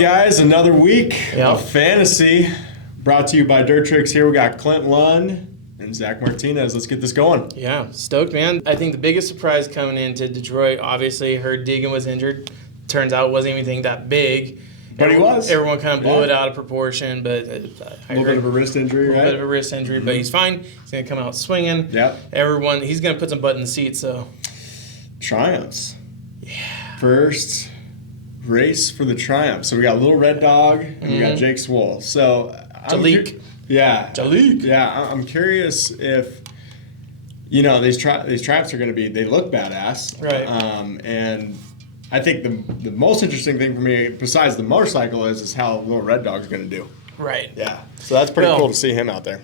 guys. Another week Yep. of fantasy brought to you by Dirt Tricks. Here we got Clint Lund and Zach Martinez. Let's get this going. Yeah, stoked, man. I think the biggest surprise coming into Detroit, obviously, heard Deegan was injured. Turns out it wasn't anything that big. But he was. Everyone kind of blew it out of proportion, but A little bit of a wrist injury, a right? little bit of a wrist injury, but he's fine. He's going to come out swinging. Yep. He's going to put some butt in the seat, so. Triumphs. Yeah. First race for the Triumph. So we got Little Red Dog and we got Jake Swoll. So Jalik. Jalik. Yeah, I'm curious if, these Triumphs are going to be, they look badass. Right. And I think the most interesting thing for me, besides the motorcycle, is how Little Red Dog's going to do. Right. Yeah. So that's pretty cool to see him out there.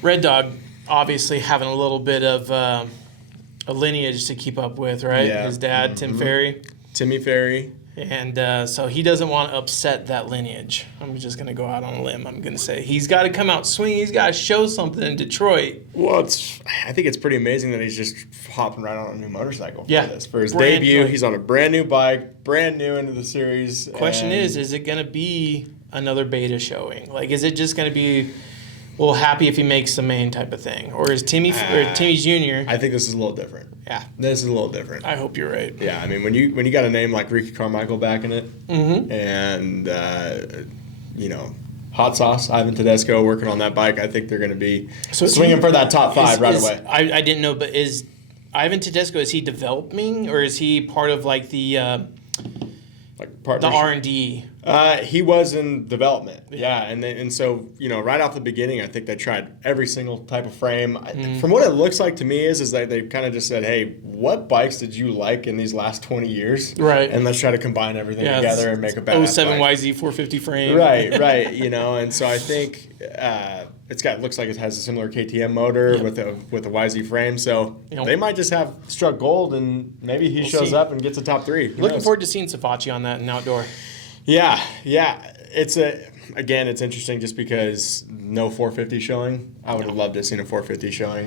Red Dog, obviously, having a little bit of a lineage to keep up with, right? Yeah. His dad, Tim Ferry. Timmy Ferry. And so he doesn't want to upset that lineage. I'm just going to go out on a limb. I'm going to say he's got to come out swinging. He's got to show something in Detroit. Well, I think it's pretty amazing that he's just hopping right on a new motorcycle for this. For his Brand debut, new. he's on a brand new bike, brand new into the series. Question is it going to be another beta showing? Like, is it just going to be, well, happy if he makes the main type of thing? Or is Timmy Jr.? I think this is a little different. Yeah. This is a little different. I hope you're right. Yeah, I mean, when you got a name like Ricky Carmichael back in it, and, Hot Sauce, Ivan Tedesco working on that bike, I think they're going to be swinging for that top five right away. I didn't know, but is Ivan Tedesco, is he developing or is he part of like the R&D? He was in development, and so right off the beginning, I think they tried every single type of frame. From what it looks like to me is that they kind of just said, "Hey, what bikes did you like in these last 20 years? Right, and let's try to combine everything together and make a badass 07 bike." YZ 450 frame. Right, and so I think looks like it has a similar KTM motor with a YZ frame. So they might just have struck gold, and maybe he shows up and gets a top three. Looking forward to seeing Savachi on that in outdoor. Yeah. It's interesting just because no 450 showing. I would have loved to have seen a 450 showing.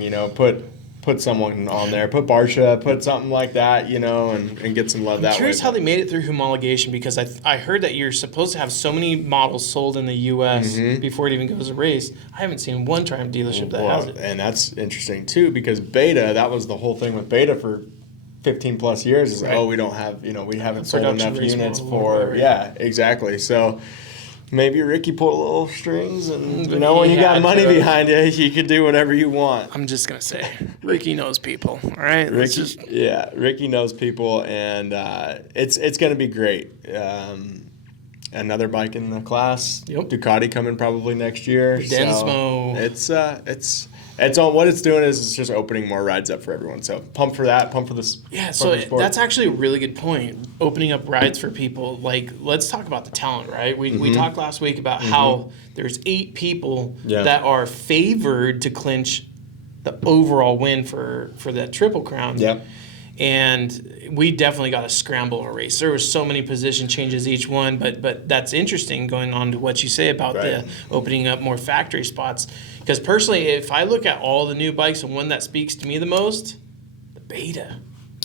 Put someone on there, put Barsha, put something like that, and get some love that way. I'm curious how they made it through homologation because I heard that you're supposed to have so many models sold in the U.S. Before it even goes to race. I haven't seen one Triumph dealership that has it. And that's interesting too because Beta, that was the whole thing with Beta for 15 plus years is we don't have, we haven't sold enough units for, exactly. So maybe Ricky pulled a little strings and, when you got money behind you, you could do whatever you want. I'm just going to say, Ricky knows people, all right? Ricky knows people, and it's going to be great. Another bike in the class, Ducati coming probably next year. Densmo. So it's on. What it's doing is it's just opening more rides up for everyone. So pump for that. Pump for this. Yeah. So that's actually a really good point. Opening up rides for people. Like, let's talk about the talent, right? We talked last week about how there's 8 people that are favored to clinch the overall win for that Triple Crown. Yeah. And we definitely got to scramble a race. There were so many position changes each one, but that's interesting going on to what you say about the opening up more factory spots. Because personally, if I look at all the new bikes and one that speaks to me the most, the Beta.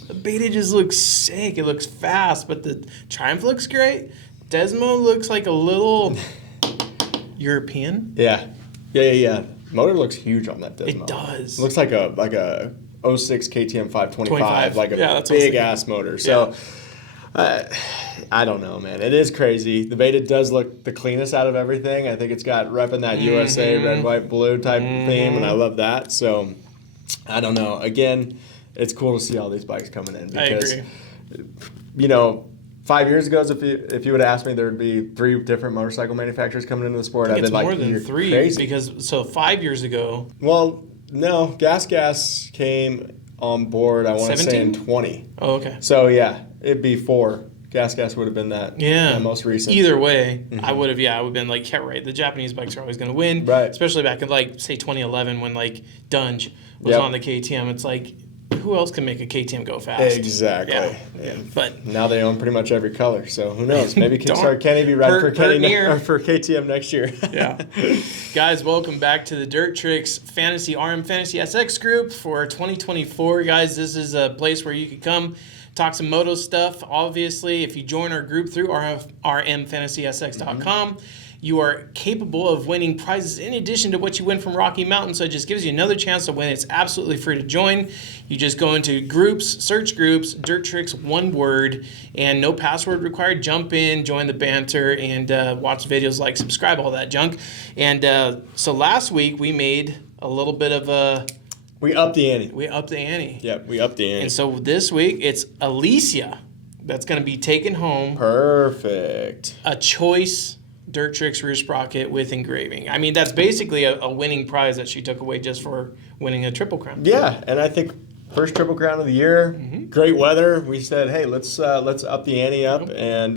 The Beta just looks sick. It looks fast, but the Triumph looks great. Desmo looks like a little European. Yeah. Motor looks huge on that Desmo. It does. It looks like a 06 KTM 525, like a big ass motor. So I don't know, man. It is crazy. The Beta does look the cleanest out of everything. I think it's got repping that USA red, white, blue type theme, and I love that. So I don't know. Again, it's cool to see all these bikes coming in because, I agree. 5 years ago, if you would have asked me there would be 3 different motorcycle manufacturers coming into the sport, I'd been like, more than you're 3 crazy. because 5 years ago. Well, no, Gas came on board, I want to say in 20. Oh, okay. So, it'd be 4. Gas would have been that most recent. Either way, I would have been like, right, the Japanese bikes are always going to win. Right. Especially back in, say, 2011 when, Dunge was on the KTM. It's like, who else can make a KTM go fast? Exactly. Yeah. But now they own pretty much every color, so who knows? Maybe Kickstart Kenny be right for KTM next year. Yeah. Guys, welcome back to the Dirt Tricks Fantasy RM Fantasy SX group for 2024. Guys, this is a place where you can come talk some moto stuff. Obviously, if you join our group through rmfantasysx.com, you are capable of winning prizes in addition to what you win from Rocky Mountain. So it just gives you another chance to win. It's absolutely free to join. You just go into groups, search groups, Dirt Tricks, one word, and no password required. Jump in, join the banter, and watch videos, like, subscribe, all that junk. And so last week we made a little bit of a... We upped the ante. Yep, we upped the ante. And so this week it's Alicia that's going to be taking home... Perfect. ...a choice Dirt Tricks rear sprocket with engraving. I mean, that's basically a winning prize that she took away just for winning a Triple Crown. Yeah, and I think first Triple Crown of the year, great weather. We said, hey, let's up the ante up and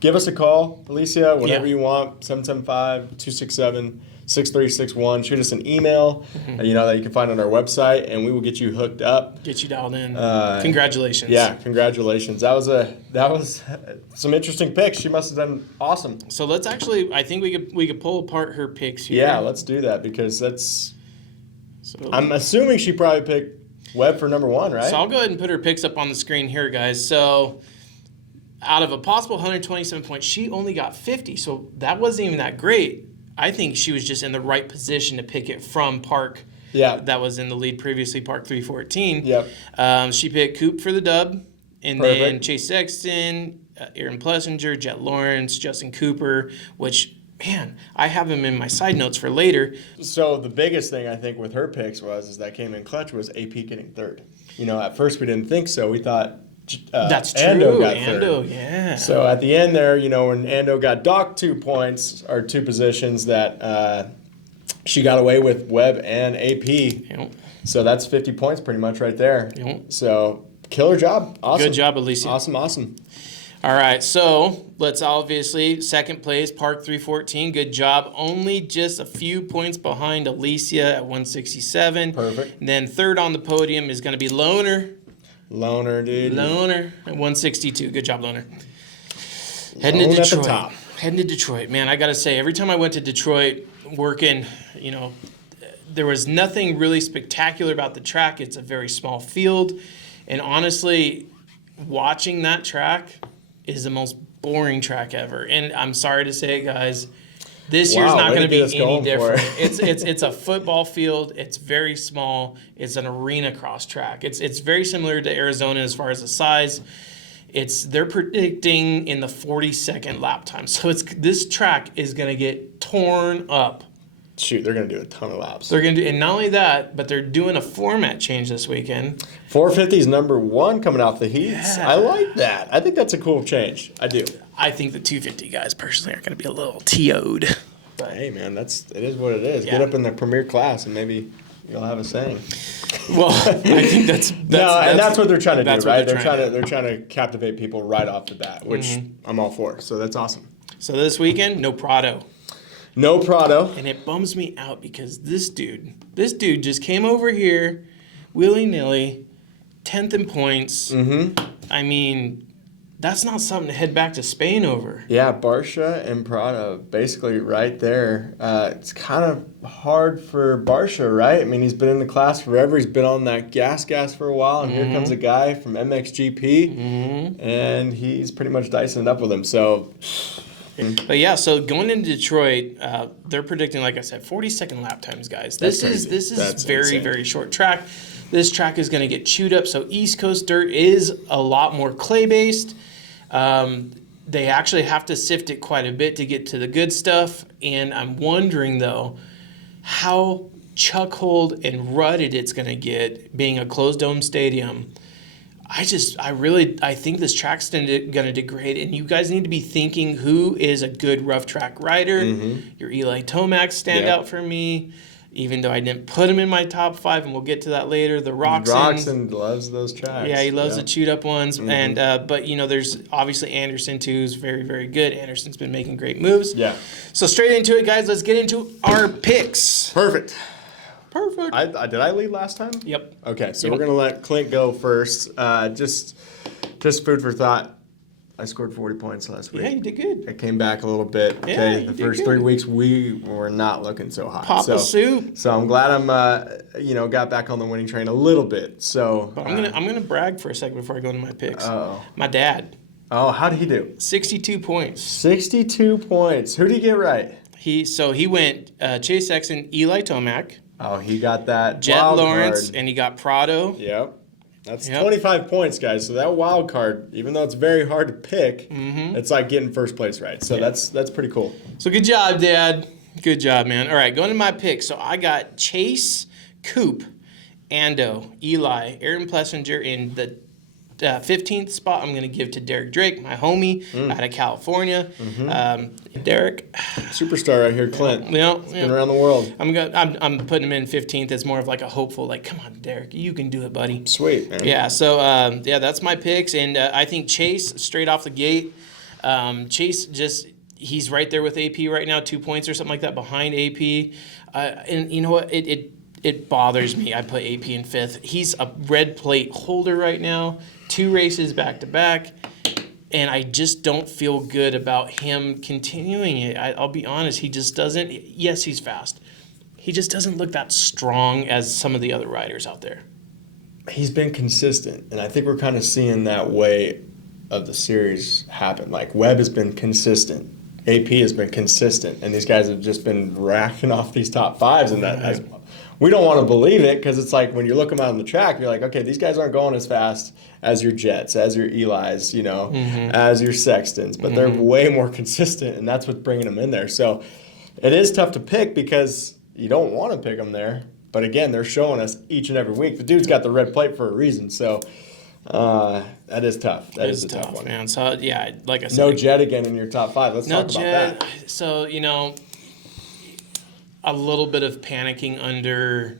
give us a call, Alicia, whenever you want, 775-267-6361. Shoot us an email, that you can find on our website, and we will get you hooked up. Get you dialed in. Congratulations. Yeah, congratulations. That was some interesting picks. She must have done awesome. So let's actually, I think we could pull apart her picks here. Yeah, let's do that because I'm assuming she probably picked Webb for number 1, right? So I'll go ahead and put her picks up on the screen here, guys. So out of a possible 127 points, she only got 50. So that wasn't even that great. I think she was just in the right position to pick it from Park. Yeah. That was in the lead previously, Park 314. Yep. She picked Coop for the dub. And Perfect. then Chase Sexton, Aaron Plessinger, Jet Lawrence, Justin Cooper, which, man, I have him in my side notes for later. So the biggest thing I think with her picks is that came in clutch was AP getting third. At first we didn't think so. We thought that's true. Ando got third. Ando, yeah. So at the end there, when Ando got docked 2 points, or 2 positions, that she got away with Webb and AP. Yep. So that's 50 points pretty much right there. Yep. So killer job. Awesome. Good job, Alicia. Awesome. All right, so let's obviously, second place, Park 314. Good job. Only just a few points behind Alicia at 167. Perfect. And then third on the podium is going to be Loner. Dude. Loner at 162. Good job, Loner. Heading to Detroit. At the top. Heading to Detroit. Man, I got to say, every time I went to Detroit working, there was nothing really spectacular about the track. It's a very small field. And honestly, watching that track is the most boring track ever. And I'm sorry to say it, guys, this year's not going to be any different. It's a football field. It's very small. It's an arena cross track. It's very similar to Arizona as far as the size. They're predicting in the 40-second lap time. So this track is going to get torn up. Shoot, they're going to do a ton of laps. And not only that, but they're doing a format change this weekend. 450 is number 1 coming off the heats. Yeah. I like that. I think that's a cool change. I do. I think the 250 guys personally are going to be a little TO'd. But hey, man, it is what it is. Yeah. Get up in the premier class and maybe you'll have a saying. Well, I think that's what they're trying to do, right? They're trying to captivate people right off the bat, which I'm all for. So that's awesome. So this weekend, no Prado. No Prado. And it bums me out because this dude just came over here willy-nilly, 10th in points. I mean, that's not something to head back to Spain over. Yeah, Barcia and Prado, basically right there. It's kind of hard for Barcia, right? I mean, he's been in the class forever. He's been on that gas for a while, and here comes a guy from MXGP, and he's pretty much dicing it up with him. So... But yeah, so going into Detroit, they're predicting, like I said, 40-second lap times, guys. This is very, very short track. This track is going to get chewed up. So East Coast dirt is a lot more clay-based. They actually have to sift it quite a bit to get to the good stuff. And I'm wondering, though, how chuckholed and rutted it's going to get being a closed dome stadium. I think this track's going to degrade, and you guys need to be thinking who is a good rough track rider. Your Eli Tomac stand out for me, even though I didn't put him in my top 5, and we'll get to that later. The Roxon loves those tracks. Yeah, he loves the chewed up ones. And but there's obviously Anderson too, who's very, very good. Anderson's been making great moves. Yeah. So straight into it, guys. Let's get into our picks. Perfect. Perfect. Did I lead last time? Yep. Okay, so we're going to let Clint go first. Just food for thought. I scored 40 points last week. Yeah, you did good. I came back a little bit. Yeah, Okay, the first 3 weeks we were not looking so hot. Papa soup. So I'm glad I'm got back on the winning train a little bit. So I'm gonna brag for a second before I go into my picks. My dad. Oh, how did he do? 62 points. 62 points. Who did he get right? He went Chase Sexton, Eli Tomac. Oh, he got that Jet wild Lawrence, card. and he got Prado. Yep. That's 25 points, guys. So that wild card, even though it's very hard to pick, it's like getting first place right. So that's pretty cool. So good job, Dad. Good job, man. All right, going to my picks. So I got Chase, Coop, Ando, Eli, Aaron Plessinger in the 15th spot. I'm going to give to Derek Drake, my homie out of California. Derek, superstar right here, Clint. Been around the world. I'm putting him in 15th as more of like a hopeful, like, come on, Derek, you can do it, buddy. Sweet, man. Yeah. So that's my picks, and I think Chase straight off the gate. Chase he's right there with AP right now, 2 points or something like that behind AP. And you know what? It bothers me. I put AP in 5th. He's a red plate holder right now, 2 races back to back, and I just don't feel good about him continuing it. I'll be honest. He just doesn't. Yes, he's fast. He just doesn't look that strong as some of the other riders out there. He's been consistent, and I think we're kind of seeing that way of the series happen. Like Webb has been consistent. AP has been consistent, and these guys have just been racking off these top 5s, and we don't want to believe it because it's like when you look them out on the track, you're like, okay, these guys aren't going as fast as your Jets, as your Elis, as your Sextons, but they're way more consistent, and that's what's bringing them in there. So it is tough to pick because you don't want to pick them there, but again, they're showing us each and every week. The dude's got the red plate for a reason, so that is tough. That is a tough one, man. So yeah, like I said, no Jet again in your top 5. Let's talk about that. So a little bit of panicking under,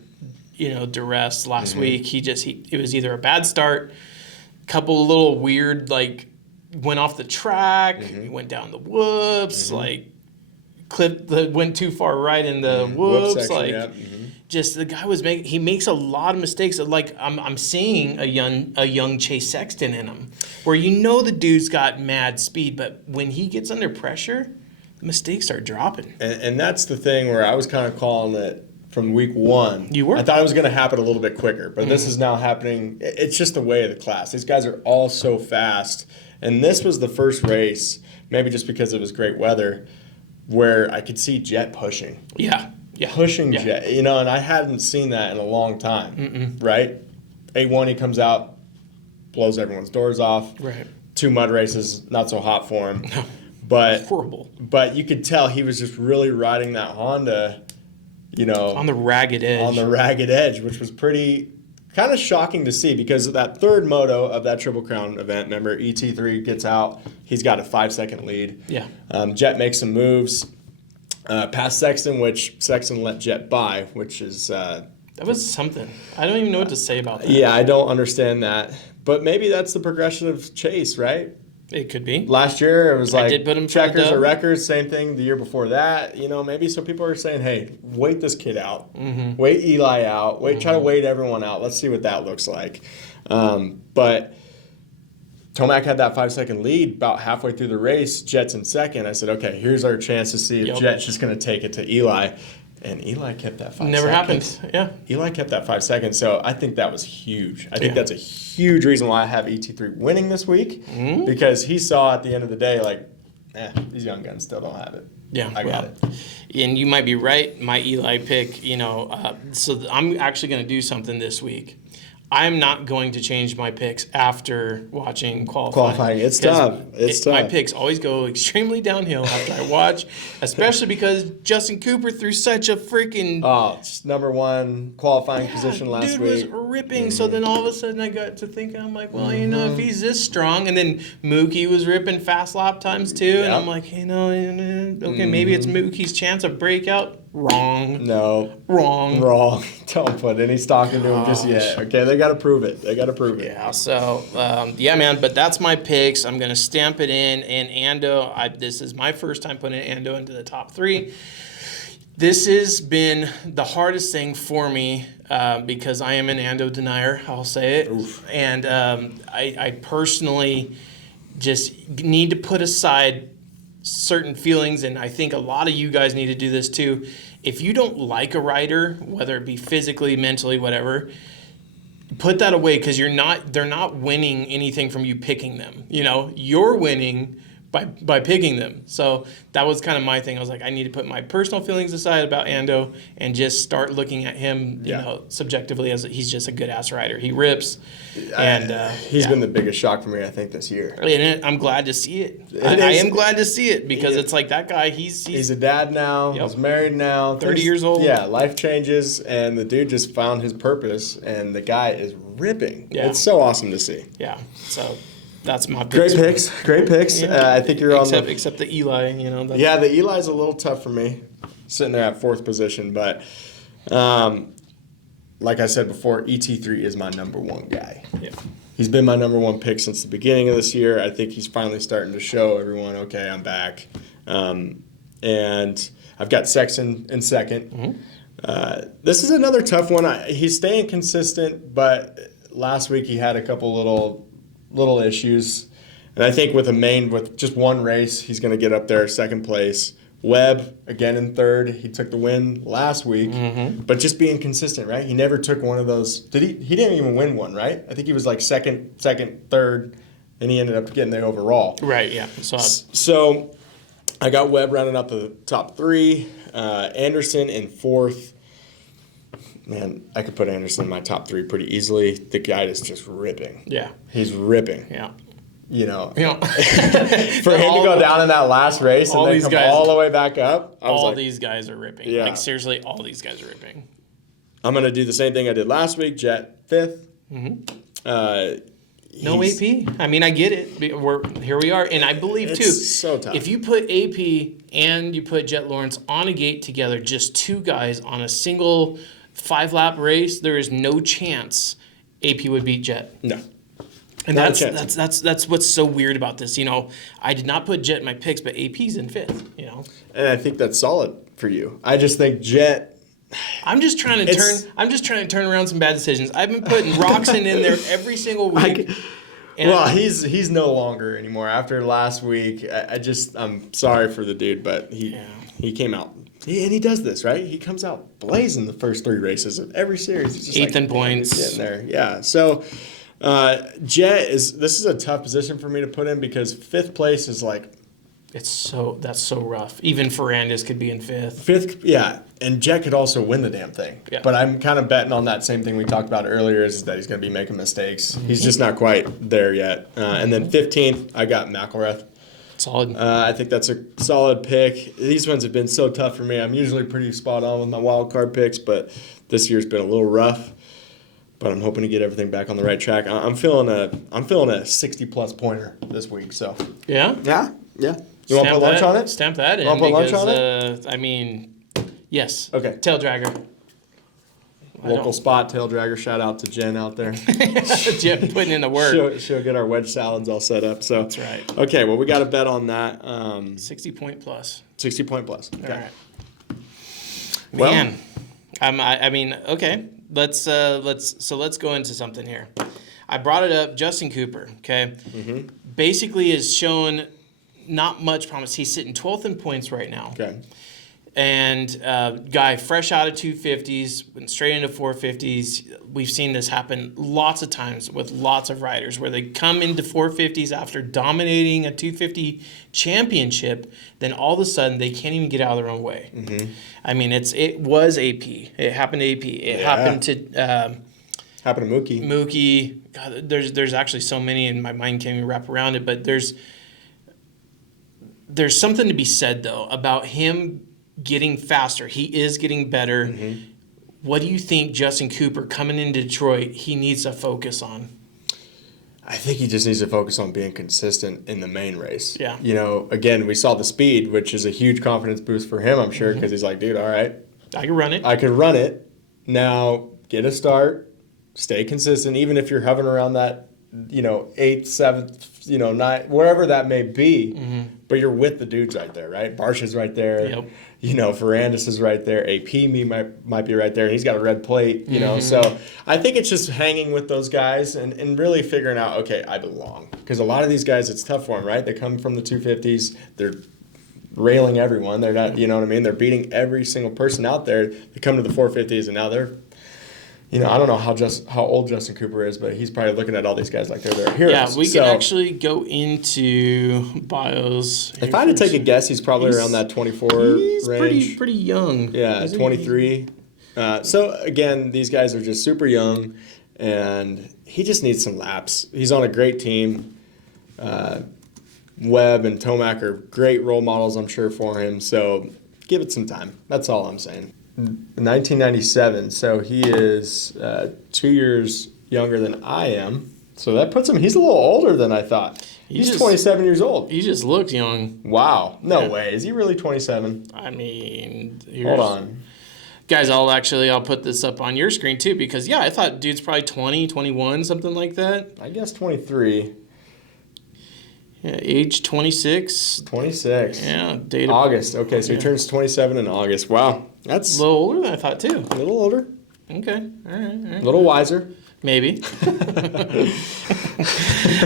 duress last week. It was either a bad start, couple little weird, like, went off the track, went down the whoops, like, went too far right in the whoops, section, just the guy he makes a lot of mistakes. Like I'm seeing a young Chase Sexton in him, where the dude's got mad speed, but when he gets under pressure, mistakes are dropping. And that's the thing where I was kind of calling it from week 1. You were? I thought it was going to happen a little bit quicker, but this is now happening. It's just the way of the class. These guys are all so fast. And this was the first race, maybe just because it was great weather, where I could see Jet pushing. Yeah. Pushing Jet. And I hadn't seen that in a long time, right? A1, he comes out, blows everyone's doors off. Right. 2 mud races, not so hot for him. But horrible. But you could tell he was just really riding that Honda, on the ragged edge. On the ragged edge, which was pretty kind of shocking to see because of that third moto of that Triple Crown event. Remember, ET3 gets out. He's got a 5-second lead. Yeah. Jet makes some moves past Sexton, which Sexton let Jet by, which is... that was something. I don't even know what to say about that. Yeah, I don't understand that. But maybe that's the progression of Chase, right? It could be. Last year, it was like I did put him checkers or records, same thing the year before that. Maybe so people are saying, hey, wait this kid out. Wait Eli out. Try to wait everyone out. Let's see what that looks like. But Tomac had that 5-second lead about halfway through the race. Jet's in second. I said, okay, here's our chance to see if Jet's just going to take it to Eli. And Eli kept that 5 seconds. Never happened. Yeah. Eli kept that 5 seconds. So I think that was huge. I think that's a huge reason why I have ET3 winning this week. Because he saw at the end of the day, like, these young guns still don't have it. Yeah. I got it. And you might be right. My Eli pick, so I'm actually going to do something this week. I'm not going to change my picks after watching qualifying. It's tough. My picks always go extremely downhill after I watch, especially because Justin Cooper threw such a freaking... number 1 qualifying position last week. Dude was ripping. So then all of a sudden I got to thinking, I'm like, well, if he's this strong, and then Mookie was ripping fast lap times too, and I'm like, okay, maybe it's Mookie's chance of breakout. Wrong. No. Wrong. Don't put any stock into him just yet. Okay, they got to prove it. Yeah, so, man, but that's my picks. I'm going to stamp it in. And Ando, this is my first time putting Ando into the top 3. This has been the hardest thing for me because I am an Ando denier, I'll say it. Oof. And I personally just need to put aside certain feelings, and I think a lot of you guys need to do this too. If you don't like a rider, whether it be physically, mentally, whatever, put that away, because they're not winning anything from you picking them. You're winning by picking them. So that was kind of my thing. I was like, I need to put my personal feelings aside about Ando and just start looking at him, subjectively, as he's just a good ass rider. He rips, and he's been the biggest shock for me, I think, this year. And I'm glad to see it. I am glad to see it, because it's like that guy. He's a dad now. Yep. He's married now. 30 years old. Yeah, life changes, and the dude just found his purpose, and the guy is ripping. Yeah. It's so awesome to see. Yeah. So. That's my picks. Great picks. Yeah. I think you're except the Eli. The Eli's a little tough for me, sitting there at 4th position. But like I said before, ET3 is my number 1 guy. Yeah, he's been my number 1 pick since the beginning of this year. I think he's finally starting to show everyone, okay, I'm back. And I've got Sexton in 2nd. Mm-hmm. This is another tough one. He's staying consistent, but last week he had a couple little issues, and I think with just one race, he's going to get up there 2nd place. Webb again in 3rd. He took the win last week, but just being consistent, right? He never took one of those. Did he? He didn't even win one, right? I think he was like second, 3rd, and he ended up getting the overall. Right. Yeah. So I got Webb rounding up the top 3. Anderson in 4th. Man, I could put Anderson in my top 3 pretty easily. The guy is just ripping. Yeah. He's ripping. Yeah. For him to go down in that last race and then come all the way back up. These guys are ripping. Yeah. Like, seriously, all these guys are ripping. I'm going to do the same thing I did last week. Jet 5th. Mm-hmm. No AP. I mean, I get it. Here we are. And I believe, too, so tough. If you put AP and you put Jet Lawrence on a gate together, just 2 guys on a single 5-lap race, there is no chance AP would beat Jet. No. And that's what's so weird about this. I did not put Jet in my picks, but AP's in 5th, And I think that's solid for you. I just think Jet. I'm just trying to turn around some bad decisions. I've been putting Roxon in there every single week. He's no longer anymore. After last week, I'm sorry for the dude, but he came out. And he does this, right? He comes out blazing the first 3 races of every series. He's just 8th in points. Getting there. Yeah. So Jet this is a tough position for me to put in, because 5th place is like. That's so rough. Even Ferrandis could be in 5th. 5th, yeah. And Jet could also win the damn thing. Yeah. But I'm kind of betting on that same thing we talked about earlier, is that he's going to be making mistakes. Mm-hmm. He's just not quite there yet. And then 15th, I got McElrath. Solid. I think that's a solid pick. These ones have been so tough for me. I'm usually pretty spot on with my wild card picks, but this year's been a little rough. But I'm hoping to get everything back on the right track. I'm feeling a 60-plus pointer this week. So yeah. You want to put lunch on it? Stamp that in. Want to put lunch on it? I mean, yes. Okay. Tail dragger. Local spot, tail dragger. Shout out to Jen out there. Jen putting in the work. She'll get our wedge salads all set up. So that's right. Okay, well, we got to bet on that. 60 point plus. 60 point plus. Okay. All right. Man, I mean, okay. Let's go into something here. I brought it up. Justin Cooper. Okay. Mm-hmm. Basically, has shown not much promise. He's sitting 12th in points right now. Okay. And guy fresh out of 250s, went straight into 450s. We've seen this happen lots of times with lots of riders, where they come into 450s after dominating a 250 championship, then all of a sudden they can't even get out of their own way. Mm-hmm. I mean, it was AP. It happened to AP. It happened to happened to Mookie. Mookie. God, there's actually so many, and my mind can't even wrap around it. But there's something to be said though about him getting faster. He is getting better. Mm-hmm. What do you think Justin Cooper coming into Detroit he needs to focus on? I think he just needs to focus on being consistent in the main race. Yeah. Again, we saw the speed, which is a huge confidence boost for him, I'm sure, because he's like, dude, all right. I can run it. I can run it. Now get a start, stay consistent, even if you're hovering around that 8th, 7th, 9th, wherever that may be. Mm-hmm. But you're with the dudes right there, right? Barsha's right there. Yep. Ferrandis is right there. AP might be right there. And he's got a red plate, So I think it's just hanging with those guys and really figuring out, okay, I belong. Because a lot of these guys, it's tough for them, right? They come from the 250s. They're railing everyone. They're not, you know what I mean? They're beating every single person out there. They come to the 450s, and now they're, I don't know how old Justin Cooper is, but he's probably looking at all these guys like they're their heroes. Yeah, we can actually go into bios. If I had to take a guess, he's probably around that 24 he's range. He's pretty young. Yeah, 23. So, again, these guys are just super young, and he just needs some laps. He's on a great team. Webb and Tomac are great role models, I'm sure, for him. So give it some time. That's all I'm saying. 1997, so he is 2 years younger than I am. So that puts him, he's a little older than I thought. He's 27 years old. He just looked young. Wow. No way. Is he really 27? I mean, hold on. Guys, I'll put this up on your screen too because, I thought dude's probably 20, 21, something like that. I guess 23. Yeah, age 26. 26. Yeah, date of August. Okay, so he turns 27 in August. Wow. That's a little older than I thought, too. A little older. Okay. All right. A little wiser. Maybe.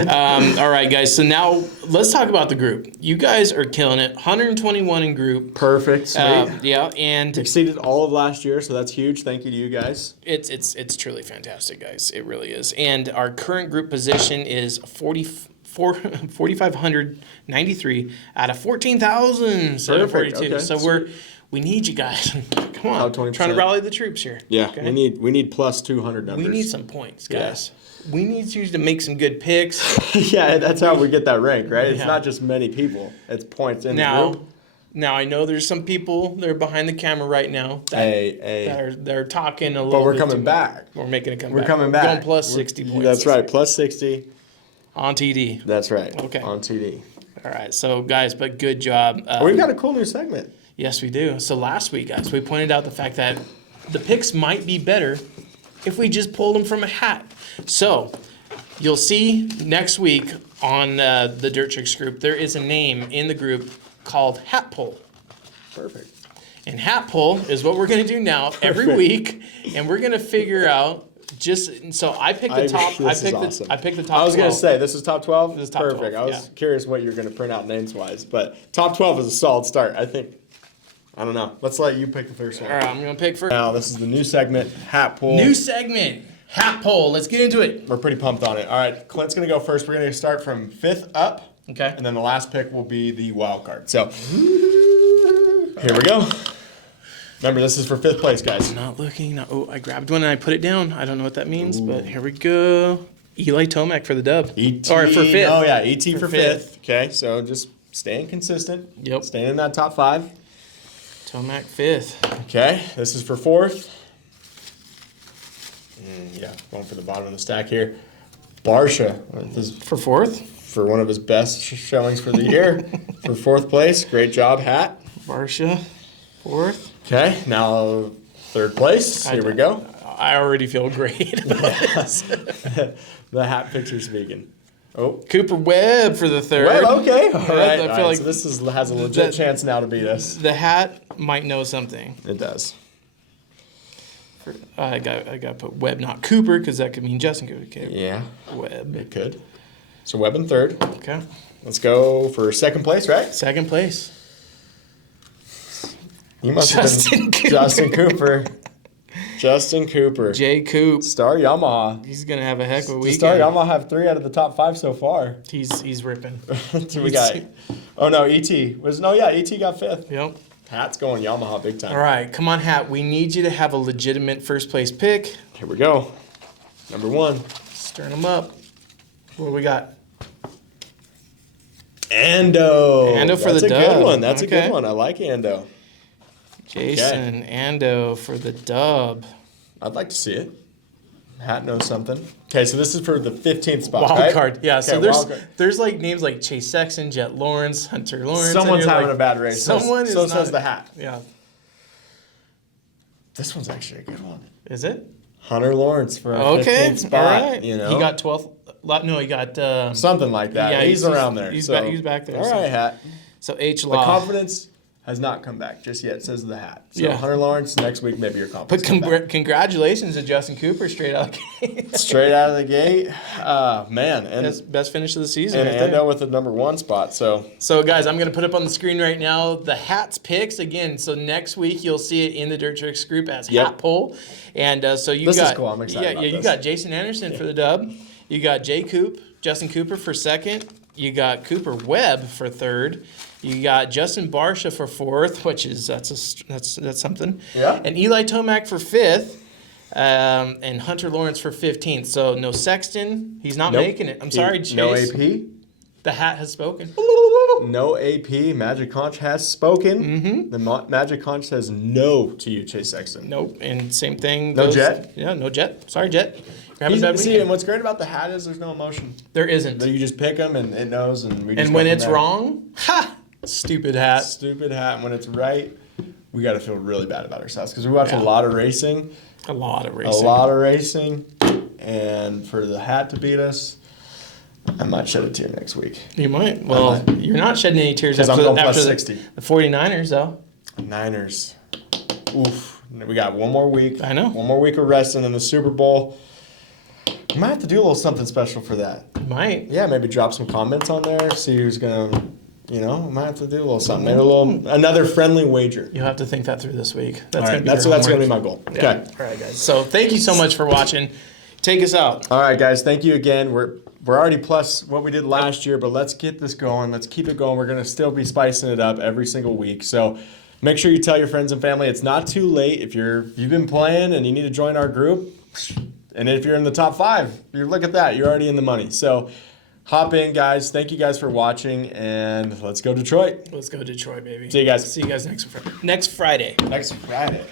All right, guys. So now let's talk about the group. You guys are killing it. 121 in group. Perfect. Sweet. And exceeded all of last year, so that's huge. Thank you to you guys. It's truly fantastic, guys. It really is. And our current group position is 4,593 out of 14,742. Okay. So we need you guys. Come on, trying to rally the troops here. Yeah, okay? we need plus 200 numbers. We need some points, guys. Yeah. We need you to make some good picks. Yeah, that's how we get that rank, right? It's not just many people; it's points in the group. Now I know there's some people that are behind the camera right now that are talking a little. But we're bit coming back. We're making a comeback. We're coming back. We're going plus 60 points. That's right, plus 60 on TD. That's right. Okay, on TD. All right, so guys, but good job. We got a cool new segment. Yes, we do. So last week, guys, we pointed out the fact that the picks might be better if we just pulled them from a hat. So you'll see next week on the Dirt Tricks group, there is a name in the group called Hat Pull. Perfect. And Hat Pull is what we're going to do now every week, and we're going to figure out I picked the top. Awesome. I picked the top. I was going to say this is top 12. This is top Perfect. 12, I was curious what you're going to print out names wise, but top 12 is a solid start. I don't know. Let's let you pick the first one. All right, I'm going to pick first. Now, this is the new segment, Hat Pull. New segment, Hat Pull. Let's get into it. We're pretty pumped on it. All right, Clint's going to go first. We're going to start from 5th up. Okay. And then the last pick will be the wild card. So, here we go. Remember, this is for 5th place, guys. Not looking. I grabbed one and I put it down. I don't know what that means, but here we go. Eli Tomac for the dub. ET. Or for 5th. Oh, yeah, ET for 5th. Okay, so just staying consistent. Yep. Staying in that top 5. Tomac 5th. Okay, this is for 4th. Yeah, going for the bottom of the stack here. Barsha. This is for 4th? For one of his best showings for the year. For 4th place. Great job, Hat. Barsha, 4th. Okay, now 3rd place. Here we go. I already feel great about this. The hat picture speaking. Oh, Cooper Webb for the 3rd. Webb, okay. All right. I feel like so this has a legit chance now to beat us. The hat might know something. It does. I got to put Webb, not Cooper, because that could mean Justin Cooper. Okay. Yeah. Webb. It could. So Webb in 3rd. Okay. Let's go for 2nd place, right? 2nd place. You must have been Justin Cooper. Justin Cooper. J. Coop. Star Yamaha. He's going to have a heck of a weekend. Star Yamaha have 3 out of the top 5 so far. He's ripping. We got. Oh no, ET ET got 5th. Yep. Hat's going Yamaha big time. All right, come on, Hat. We need you to have a legitimate 1st place pick. Here we go. Number 1. Stirring them up. What do we got? Ando. Ando for the dub. That's a good one. That's a good one. I like Ando. Jason Ando for the dub. I'd like to see it. Hat knows something. Okay, so this is for the 15th spot, wild card. Yeah, okay, so there's like names like Chase Sexton, Jet Lawrence, Hunter Lawrence. Someone's having a bad race. So says the Hat. Yeah. This one's actually a good one. Is it? Hunter Lawrence for a 15th spot. All right. You know, he got 12th. No, he got something like that. Yeah, he's around there. He's so, back there. All right, Hat. So H The Law. confidence has not come back just yet, says the Hat. So Hunter Lawrence, next week, maybe your confidence. But congratulations to Justin Cooper straight out of the gate. Straight out of the gate. Man. And best finish of the season. And Ando with the number 1 spot. So guys, I'm going to put up on the screen right now the Hats picks again. So next week you'll see it in the Dirt Tricks group as Hat Poll. And so you this got is cool. I'm excited about you this. got Jason Anderson for the dub. You got Jay Coop, Justin Cooper for second. You got Cooper Webb for third. You got Justin Barsha for fourth, which is that's something. Yeah. And Eli Tomac for fifth. And Hunter Lawrence for 15th. So no Sexton. He's not making it. I'm sorry, Chase. No AP. The Hat has spoken. No AP. Magic Conch has spoken. Mm-hmm. The Magic Conch says no to you, Chase Sexton. Nope. And same thing. No Jet? Yeah, no Jet. Sorry, Jet. And what's great about the Hat is there's no emotion. There isn't. You just pick them and it knows. And when it's wrong, stupid Hat. Stupid Hat. And when it's right, we got to feel really bad about ourselves because we watch a lot of racing. A lot of racing. And for the Hat to beat us, I might shed a tear next week. You might. Well, you're not shedding any tears after +60. The 49ers, though. Niners. Oof. We got one more week. I know. One more week of rest, and then the Super Bowl. We might have to do a little something special for that. Might. Yeah, maybe drop some comments on there, see who's going to, we might have to do a little something. Maybe another friendly wager. You'll have to think that through this week. That's going to be my goal. Yeah. Okay. All right, guys. So thank you so much for watching. Take us out. All right, guys. Thank you again. We're already plus what we did last year, but let's get this going. Let's keep it going. We're going to still be spicing it up every single week. So make sure you tell your friends and family. It's not too late if you've been playing and you need to join our group. And if you're in the top 5, look at that. You're already in the money. So hop in, guys. Thank you guys for watching, and let's go Detroit. Let's go Detroit, baby. See you guys. See you guys next Friday. Next Friday.